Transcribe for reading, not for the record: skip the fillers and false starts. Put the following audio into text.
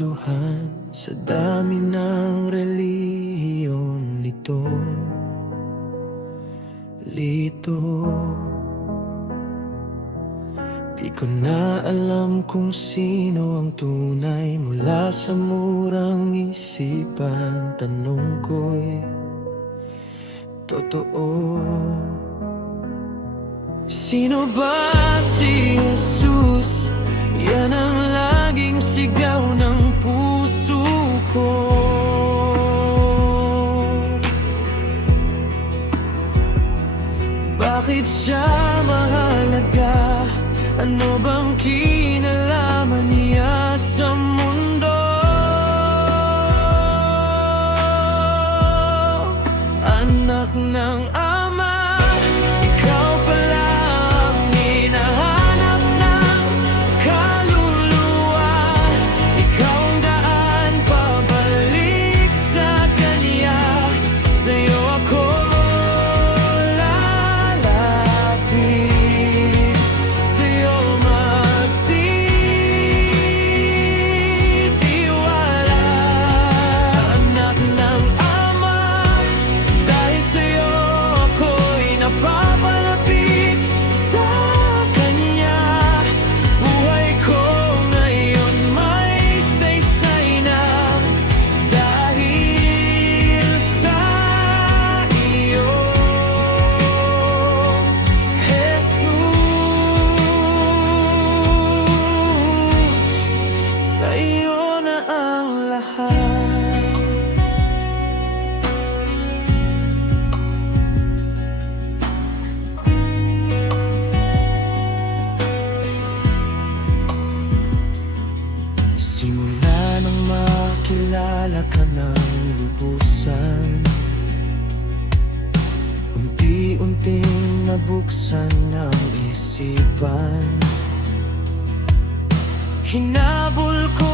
naguluhan sa dami ng relihiyon. Lito di ko na alam kung sino ang tunay mula sa murang isipan. Tanong ko'y totoo. Sino ba si Jesus? Yan ang laging sigaw ng puso ko. Bakit siya mahalaga? Ano bang kinalaman niya sa mundo? Anak ng Ama, ikaw pala ang hinahanap ng kaluluwa. Ikaw ang daan pabalik sa Kanya. Sa'yo ako lalapit, sa'yo magtitiwala. Anak ng Ama, dahil sa'yo ako'y napapalapit sa Kanya. Buhay ko ngayon may saysay na dahil sa iyo, Jesus. Sa iyo na ang lahat. Simula nang makilala ka ng lubusan, unti-unting nabuksan ang isipan. Hinabol ko